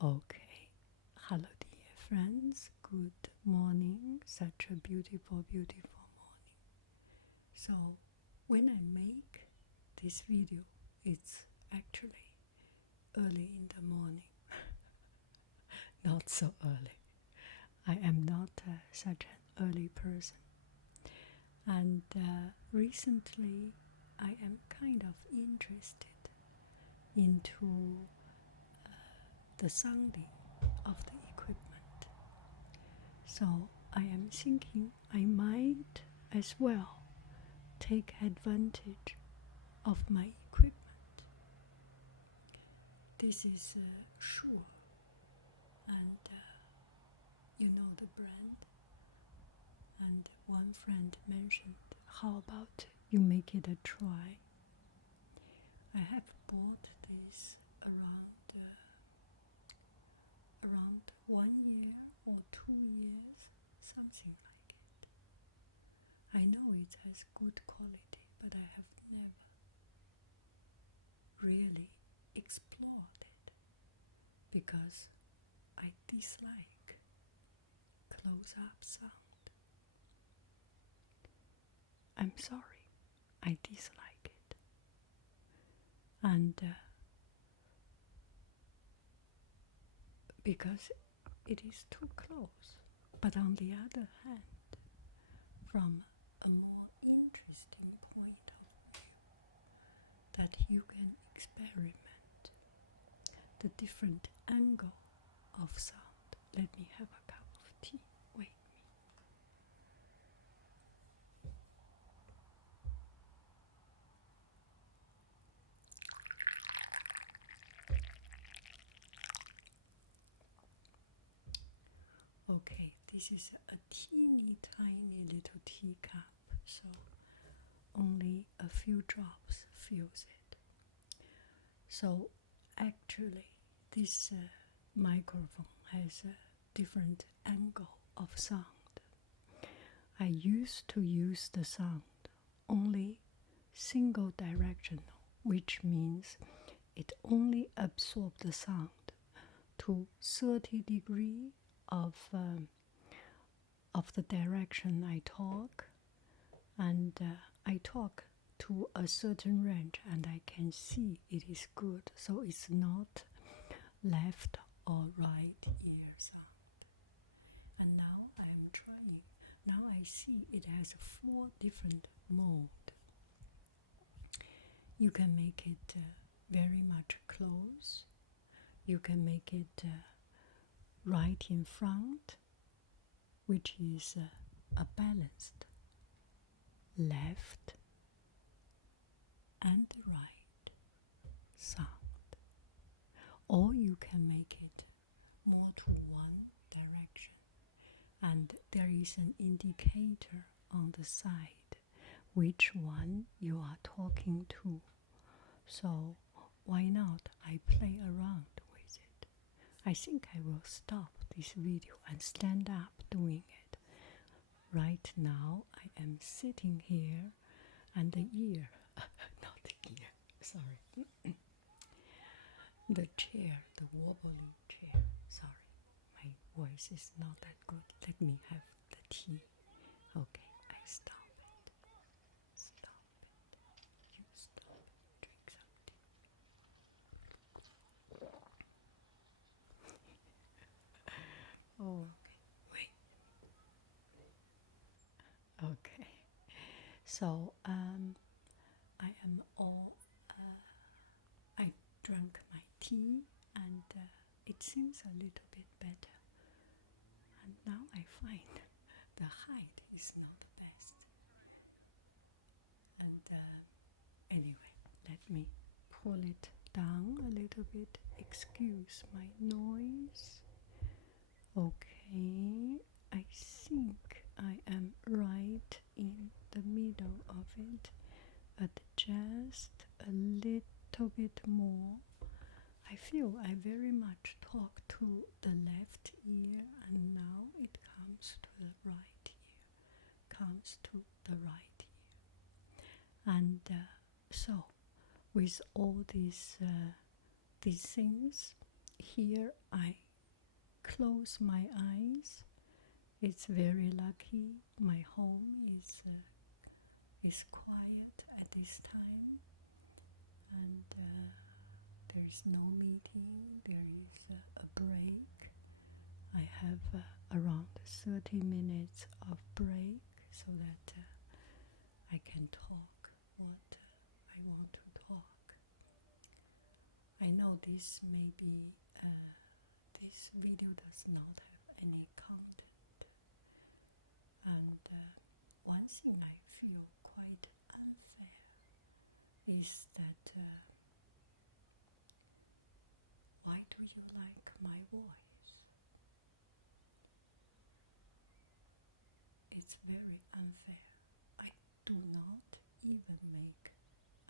Okay, hello dear friends, good morning, such a beautiful, beautiful morning. So, when I make this video, it's actually early in the morning. Not so early. I am not such an early person. And recently, I am kind of interested into the sounding of the equipment. So I am thinking I might as well take advantage of my equipment. This is Shure, and you know the brand. And one friend mentioned, how about you make it a try? I have bought this around 1 year or 2 years, something like it. I know it has good quality, but I have never really explored it because I dislike close-up sound. I'm sorry, I dislike it. And because it is too close. But on the other hand, from a more interesting point of view, that you can experiment the different angle of sound. Let me have a cup of tea. Wait me. Okay, this is a teeny tiny little teacup, so only a few drops fills it. So actually, this microphone has a different angle of sound. I used to use the sound only single directional, which means it only absorbs the sound to 30 degrees of the direction I talk, and I talk to a certain range and I can see it is good, so it's not left or right ear sound. And now I am trying. Now I see it has 4 different modes. You can make it very much close. You can make it right in front, which is a balanced left and right sound. Or you can make it more to one direction, and there is an indicator on the side which one you are talking to. So why not I play around with it? I think I will stop this video and stand up doing it. Right now I am sitting here and the ear, not the ear, sorry. The chair, the wobbly chair, sorry. My voice is not that good. Let me have the tea. Okay, I stop it. Stop it. You stop it. Drink some tea. Oh, okay. Wait. Okay. So, I am all, I drank my tea and it seems a little bit better. And now I find the height is not the best. And anyway, let me pull it down a little bit. Excuse my noise. Okay, I think I am right in the middle of it, but just a little bit more. I feel I very much talk to the left ear, and now it comes to the right ear, comes to the right ear. And so with all these things, here I close my eyes. It's very lucky. My home is quiet at this time, and there is no meeting. There is a break. I have around 30 minutes of break so that I can talk what I want to talk. I know this this video does not have any content, and one thing I feel quite unfair is that why do you like my voice? It's very unfair. I do not even make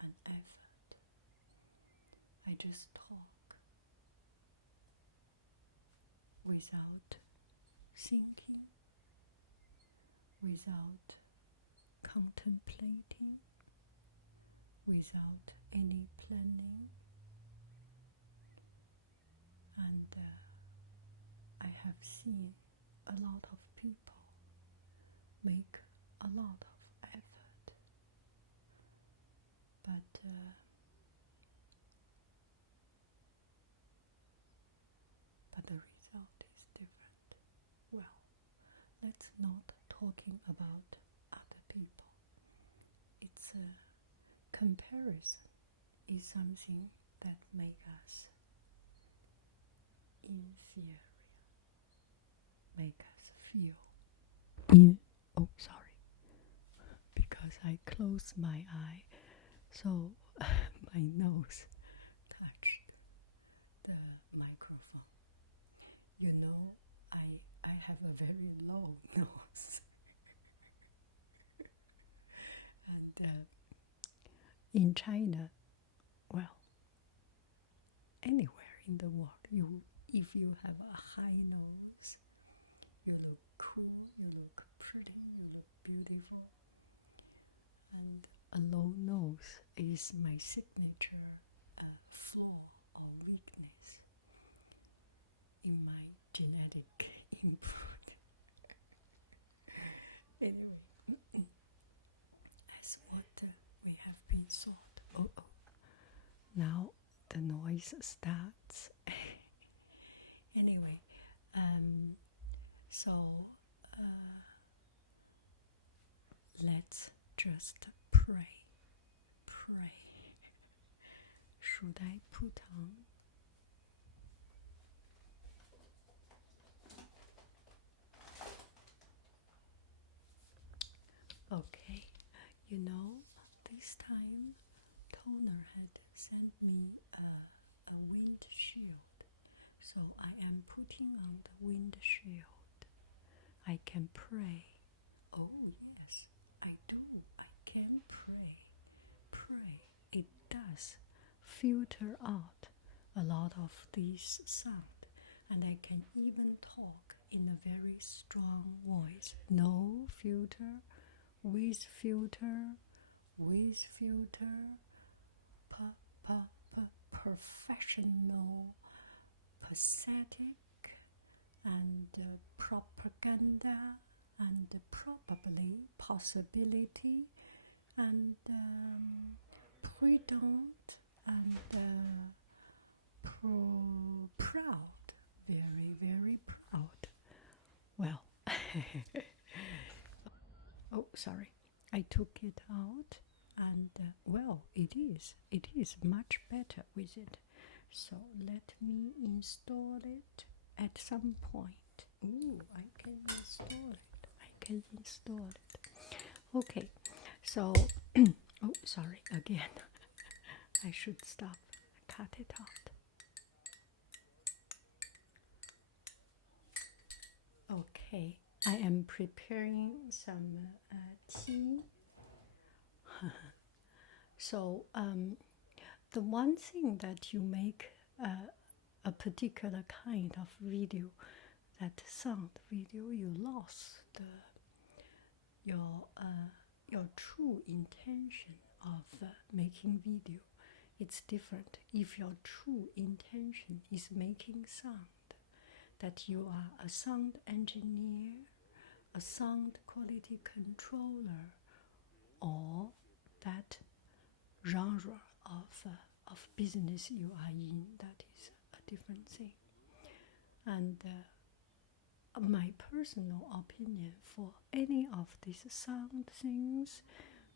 an effort. I just talk without thinking, without contemplating, without any planning. And I have seen a lot of people make a lot of effort, but the result is different. Well, let's not talking about other people. It's a comparison is something that makes us inferior, make us feel oh, sorry, because I closed my eye, so my nose touched the microphone. You know, I have a very low nose. And in China, well, anywhere in the world, if you have a high nose, you look cool, you look pretty, you look beautiful. And a low nose is my signature flaw or weakness in my genetic input. Anyway, that's what we have been taught. Oh, now the noise starts. Anyway, so let's just pray. Should I put on? Okay, you know, this time Toner had sent me a windshield, so I am putting on the windshield. I can pray. Oh yes, I do. I can pray. It does filter out a lot of this sound, and I can even talk in a very strong voice. No filter, with filter, professional, pathetic, and propaganda, and probably possibility, and prudent, and proud, very, very proud. Well, oh, sorry, I took it out, and well, it is much better with it. So let me install it at some point. Ooh, I can install it. Okay, so oh, sorry again. I should stop. Cut it out. Okay, I am preparing some tea. So the one thing that you make a particular kind of video, that sound video, you lost your true intention of making video. it's different. If your true intention is making sound, that you are a sound engineer, a sound quality controller, or that genre of business you are in, that is a different thing. And my personal opinion for any of these sound things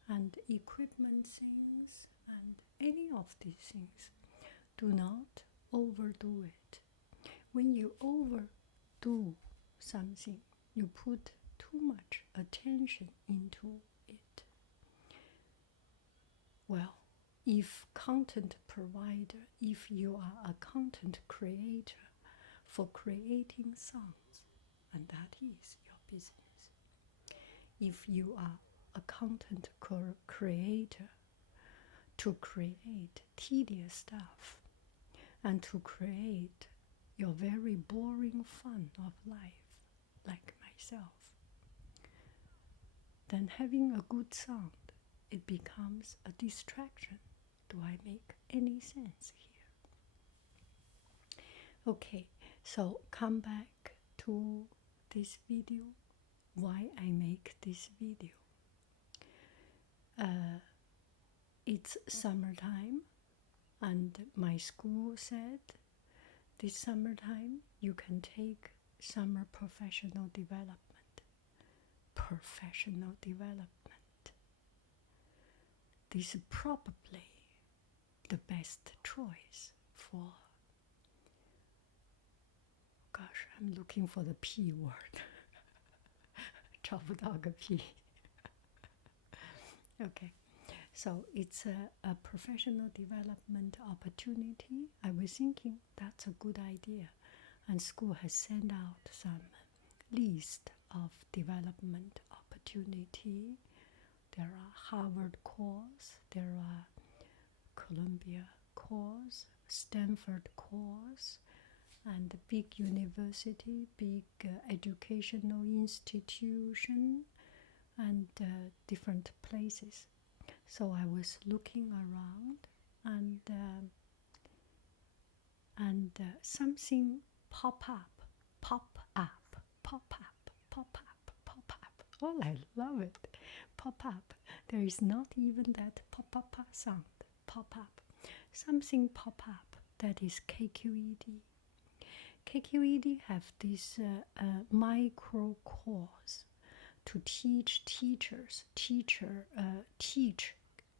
and equipment things and any of these things, do not overdo it. When you overdo something, you put too much attention into it. Well, if content provider, if you are a content creator for creating sounds, and that is your business. If you are a content creator to create tedious stuff and to create your very boring fun of life, like myself, then having a good sound, it becomes a distraction. Do I make any sense here? Okay, so come back to this video, why I make this video. It's summertime, and my school said this summertime you can take summer professional development. Professional development. This is probably the best choice for, gosh, I'm looking for the P word. 找不到个 P. Okay, so it's a professional development opportunity. I was thinking that's a good idea, and school has sent out some list of development opportunity. There are Harvard course, there are Columbia course, Stanford course, and big university, big educational institution, and different places. So I was looking around, and something pop up. Oh, I love it. Pop up. There is not even that pop sound. Pop up. Something pop up that is KQED. KQED have this micro course to teach teachers teach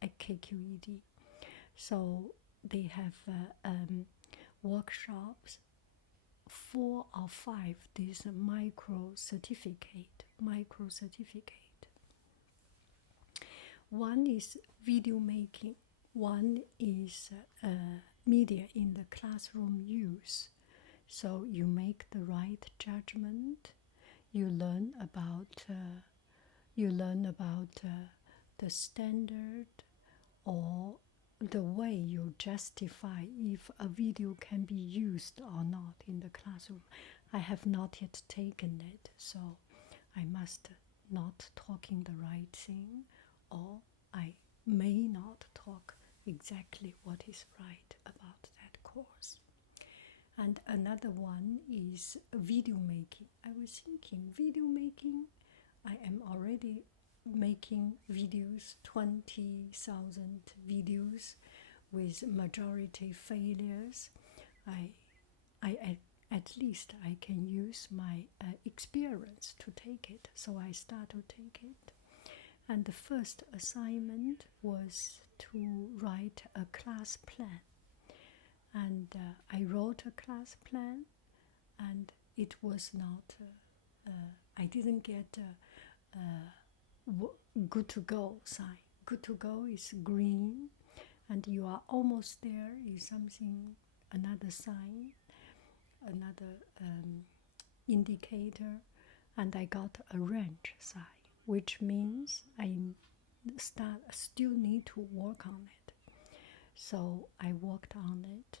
at KQED. So they have workshops, 4 or 5 this micro certificate. One is video making, one is media in the classroom use. So you make the right judgment. You learn about the standard or the way you justify if a video can be used or not in the classroom. I have not yet taken it, so I must not talking the right thing, or I may not talk exactly what is right about that course. And another one is video making. I was thinking, video making, I am already making videos, 20,000 videos with majority failures. At least I can use my experience to take it. So I start to take it. And the first assignment was to write a class plan. And I wrote a class plan, and it was not, I didn't get good to go sign. Good to go is green, and you are almost there is something, another sign, another indicator, and I got a orange sign, which means I still need to work on it. So I worked on it,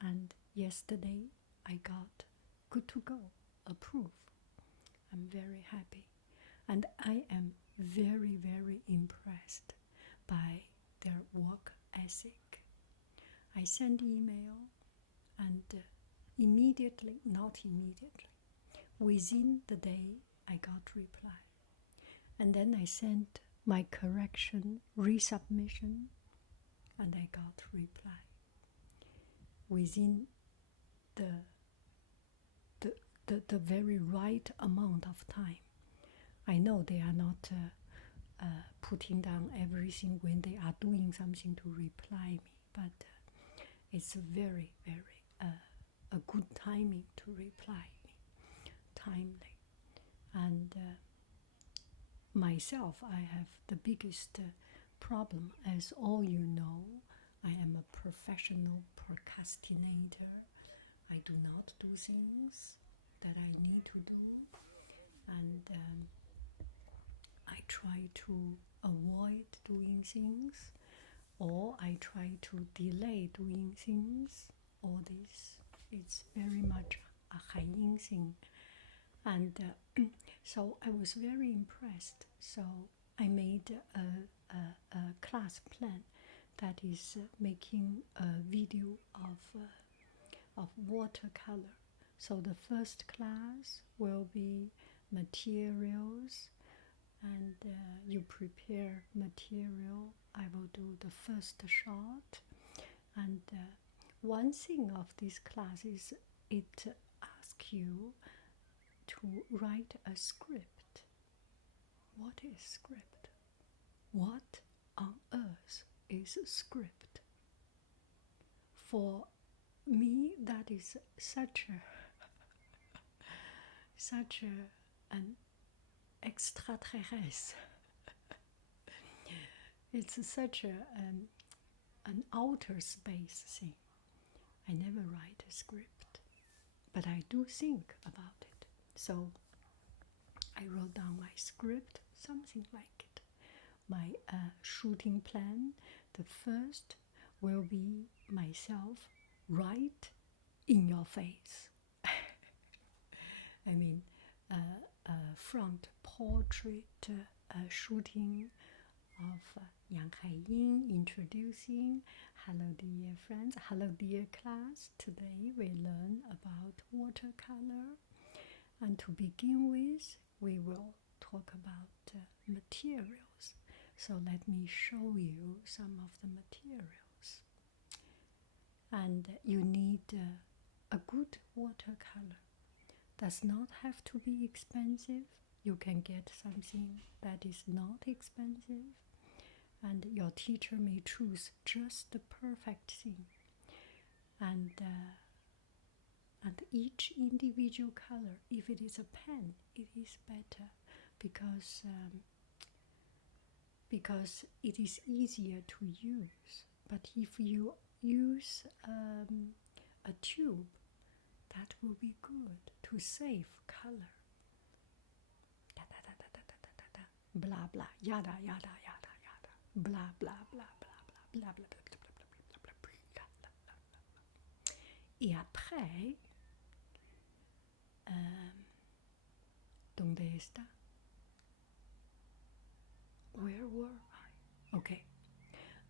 and yesterday I got good to go, approved. I'm very happy, and I am very, very impressed by their work ethic. I send email, and immediately, not immediately, within the day, I got reply. And then I sent my correction resubmission, and I got reply within the very right amount of time. I know they are not putting down everything when they are doing something to reply me, but it's very, very a good timing to reply me, timely. And myself, I have the biggest problem, as all you know. I am a professional procrastinator. I do not do things that I need to do, and I try to avoid doing things, or I try to delay doing things. All this, it's very much a Haiyin thing. And so I was very impressed. So I made a class plan that is making a video of watercolor. So the first class will be materials, and you prepare material. I will do the first shot. And one thing of this class is it asks you to write a script. What is script? What on earth is script? For me, that is such an extraterrestre. It's such an outer space thing. I never write a script, but I do think about it. So I wrote down my script, something like it. My shooting plan. The first will be myself right in your face. I mean, front portrait shooting of Yang Haiyin introducing. Hello, dear friends. Hello, dear class. Today we learn about watercolor. And to begin with, we will talk about materials. So let me show you some of the materials. And you need a good watercolor. Does not have to be expensive. You can get something that is not expensive, and your teacher may choose just the perfect thing. And each individual color, if it is a pen, it is better because it is easier to use. But if you use a tube, that will be good to save color. Blah blah, yada yada yada yada, blah blah blah blah blah blah blah blah blah blah blah blah. Et après, ¿dónde está? Where were I? Okay.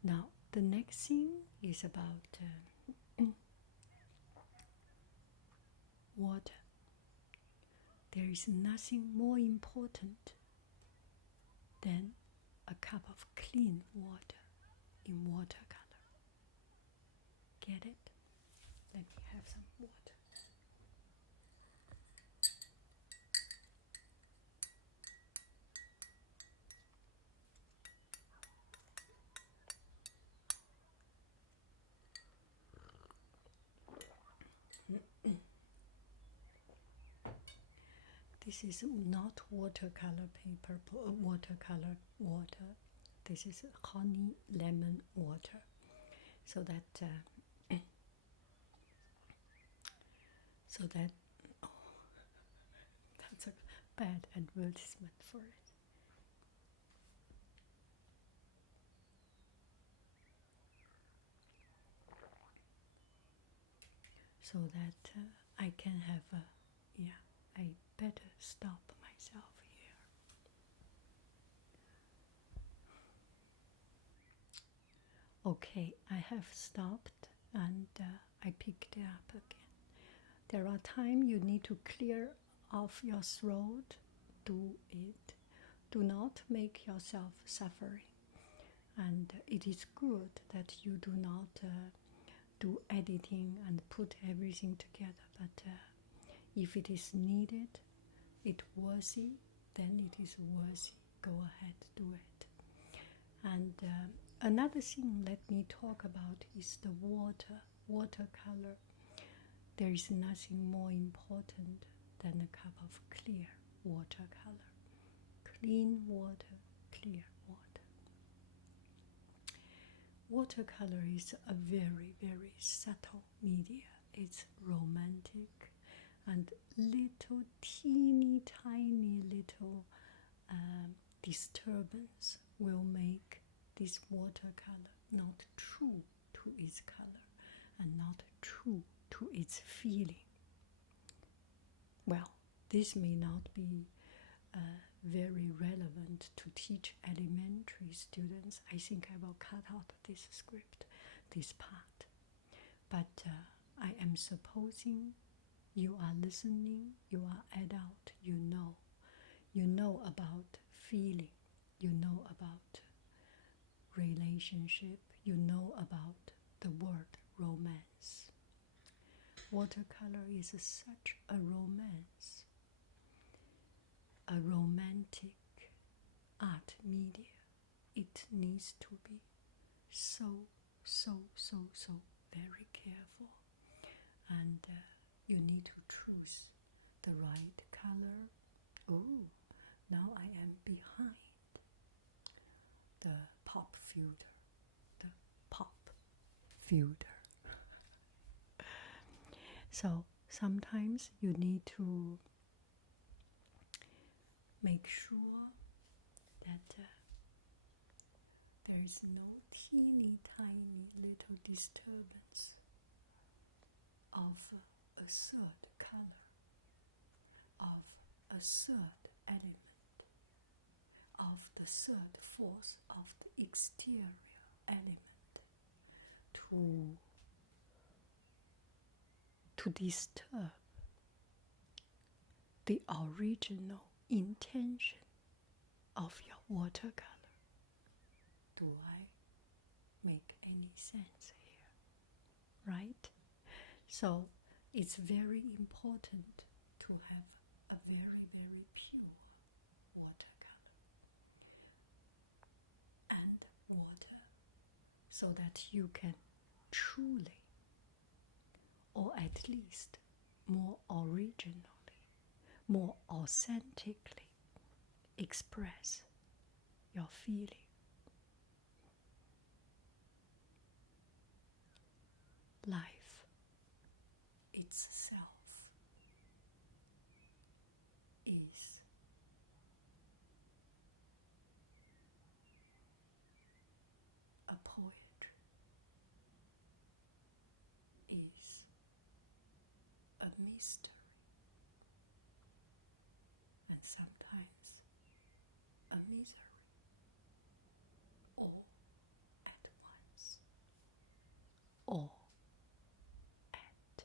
Now the next thing is about water. There is nothing more important than a cup of clean water in watercolor. Get it? Let me have some water. This is not watercolor paper, watercolor water. This is honey lemon water. So that oh, that's a bad advertisement for it. So that I can have I better stop myself here. Okay, I have stopped and I picked it up again. There are times you need to clear off your throat. Do it. Do not make yourself suffering. And it is good that you do not do editing and put everything together. But if it is needed, it worthy, then it is worthy. Go ahead, do it. And another thing let me talk about is the watercolor. There is nothing more important than a cup of clear watercolor. Clean water, clear water. Watercolor is a very, very subtle media. It's romantic, and little teeny tiny little disturbance will make this watercolor not true to its color and not true to its feeling. Well, this may not be very relevant to teach elementary students. I think I will cut out this script, this part. But I am supposing you are listening, you are adult, you know about feeling, you know about relationship, you know about the word romance. Watercolor is such a romance, a romantic art media. It needs to be so very careful, and you need to choose the right color. Oh, now I am behind the pop filter, the pop filter. So sometimes you need to make sure that there is no teeny tiny little disturbance of a third color, of a third element, of the third force, of the exterior element to disturb the original intention of your watercolor. Do I make any sense here? Right? So it's very important to have a very, very pure watercolor and water, so that you can truly, or at least more originally, more authentically express your feeling. Life itself is a poetry, is a mystery, and sometimes a misery, all at once, all at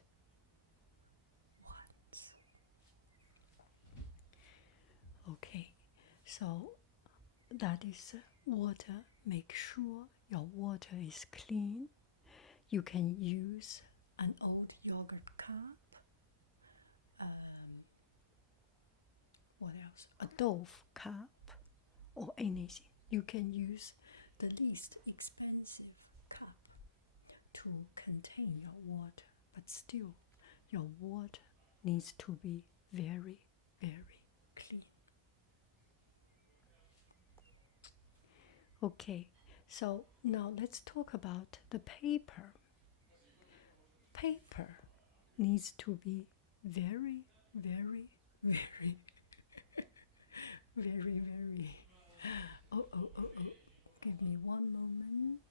once. Okay, so that is water. Make sure your water is clean. You can use an old yogurt cup. What else? A dough cup or anything. You can use the least expensive cup to contain your water, but still your water needs to be very, very clean. Okay, so now let's talk about the paper. Paper needs to be very, very, very, very, very. Oh. Give me one moment.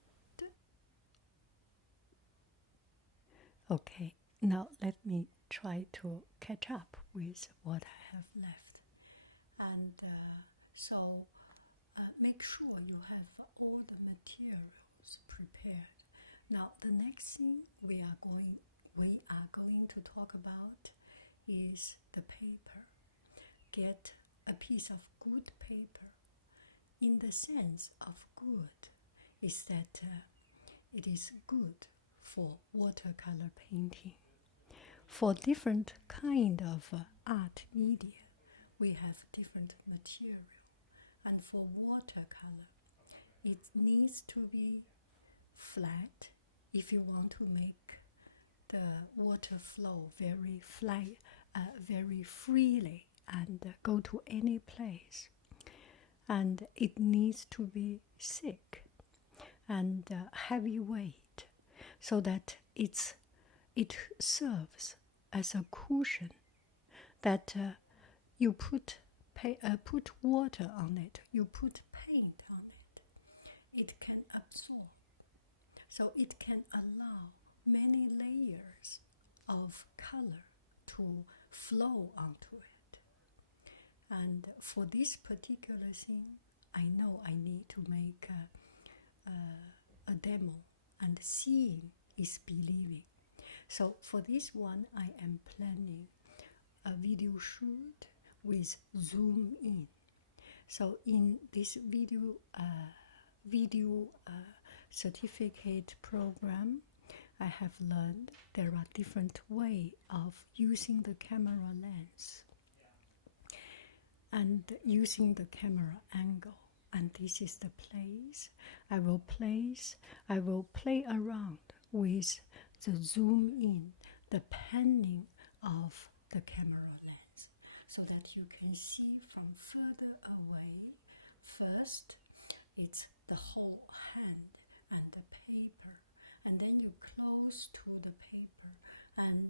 Okay, now let me try to catch up with what I have left. And make sure you have all the materials prepared. Now the next thing we are going to talk about is the paper. Get a piece of good paper. In the sense of good is that it is good for watercolor painting. For different kind of art media, we have different material. And for watercolor, it needs to be flat if you want to make the water flow very very freely and go to any place. And it needs to be thick and heavyweight, so that it serves as a cushion that you put water on it, you put paint on it. It can absorb, so it can allow many layers of color to flow onto it. And for this particular thing, I know I need to make a demo, and seeing is believing. So for this one, I am planning a video shoot with zoom in. So in this video certificate program, I have learned there are different ways of using the camera lens and using the camera angle. And this is the place I will play around with the zoom in, the panning of the camera lens, so that you can see from further away. First, it's the whole hand and the paper, and then you close to the paper and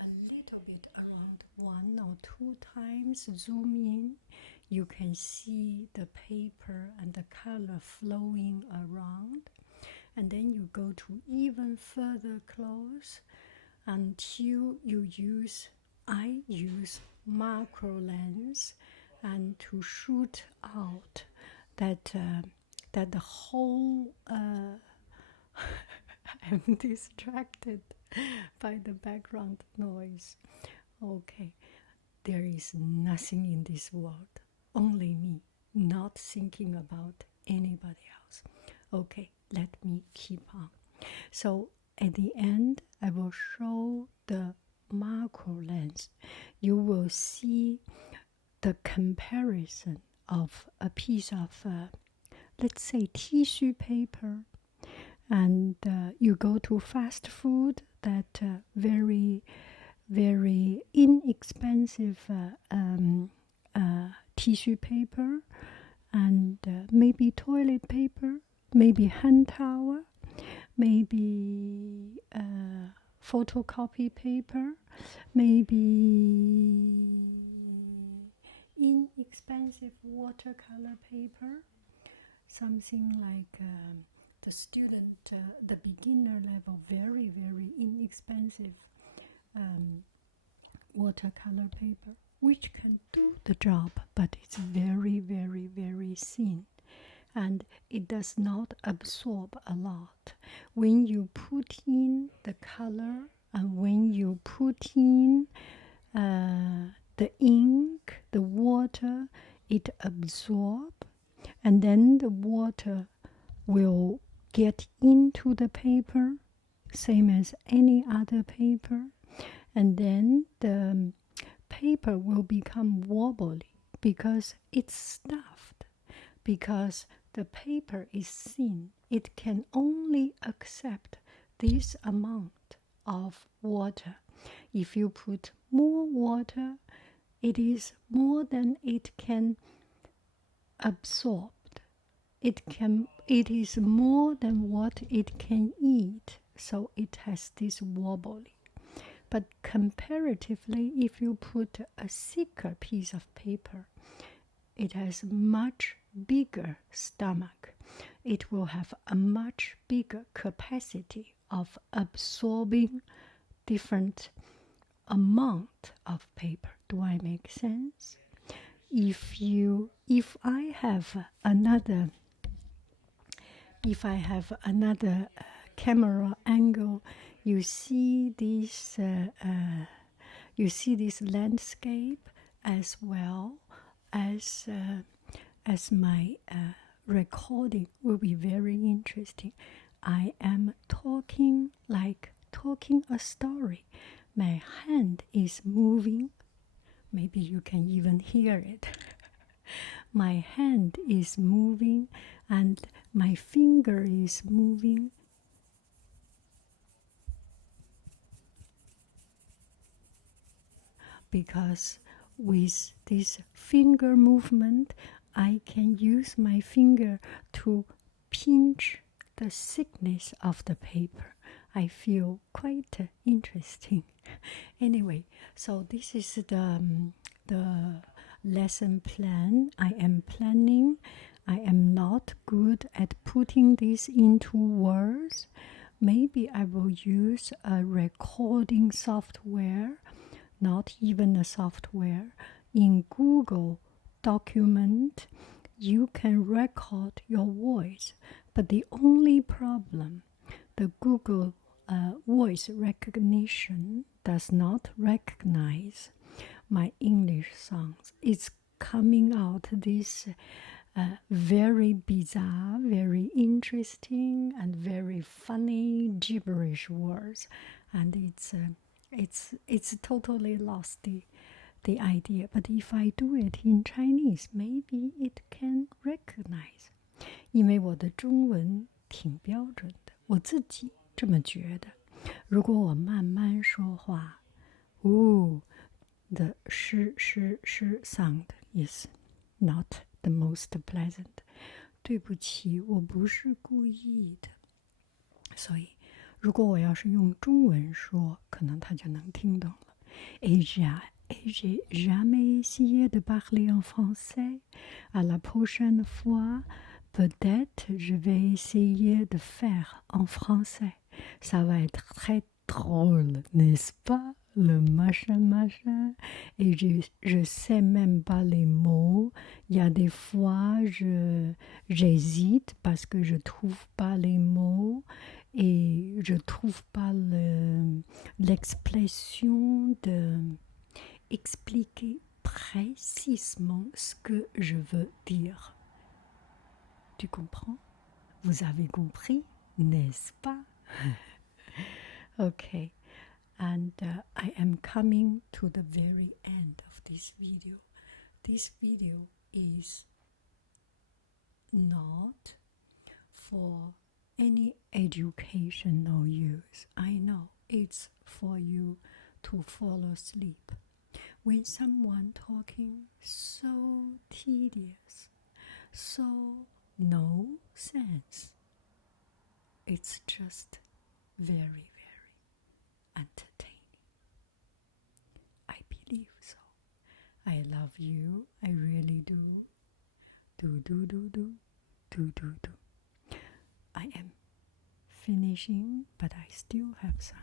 a little bit around 1 or 2 times zoom in. You can see the paper and the color flowing around, and then you go to even further close until I use macro lens and to shoot out that the whole I'm distracted by the background noise. Okay, there is nothing in this world, only me, not thinking about anybody else. Okay, let me keep on. So at the end, I will show the macro lens. You will see the comparison of a piece of, let's say, tissue paper, and you go to fast food, that very, very inexpensive tissue paper, and maybe toilet paper, maybe hand towel, maybe photocopy paper, maybe inexpensive watercolor paper, something like the student, the beginner level, very, very inexpensive watercolor paper, which can do the job, but it's very, very, very thin, and it does not absorb a lot. When you put in the color and when you put in the ink, the water, it absorbs, and then the water will get into the paper, same as any other paper, and then the paper will become wobbly because it's stuffed, because the paper is thin. It can only accept this amount of water. If you put more water, it is more than it can absorb. It is more than what it can eat, so it has this wobbly. But comparatively, if you put a thicker piece of paper, it has much bigger stomach. It will have a much bigger capacity of absorbing different amount of paper. Do I make sense? If I have another camera angle, you see this landscape as well as my recording will be very interesting. I am talking a story. My hand is moving. Maybe you can even hear it. My hand is moving and my finger is moving. Because with this finger movement, I can use my finger to pinch the thickness of the paper. I feel quite interesting. Anyway, so this is the lesson plan I am planning. I am not good at putting this into words. Maybe I will use a recording software, not even a software. In Google document, you can record your voice, but the only problem, the Google voice recognition does not recognize my English songs. It's coming out this very bizarre, very interesting, and very funny gibberish words, and it's totally lost the idea. But if I do it in Chinese, maybe it can recognize. 因为我的中文挺标准的，我自己这么觉得。如果我慢慢说话，the 是 sound is not the most pleasant. 对不起，我不是故意的。所以，如果我要是用中文说，可能他就能听懂了。Et j'ai jamais essayé de parler en français. À la prochaine fois, peut-être je vais essayer de faire en français. Ça va être très drôle, n'est-ce pas? Le machin. Et je sais même pas les mots. Il y a des fois, j'hésite parce que je trouve pas les mots et je trouve pas l'expression de expliquer précisément ce que je veux dire. Tu comprends? Vous avez compris, n'est-ce pas? Okay. And I am coming to the very end of this video. This video is not for any educational use. I know it's for you to fall asleep. When someone talking so tedious, so no sense, it's just very entertaining. I believe so. I love you. I really do. Do. I am finishing, but I still have some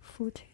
footage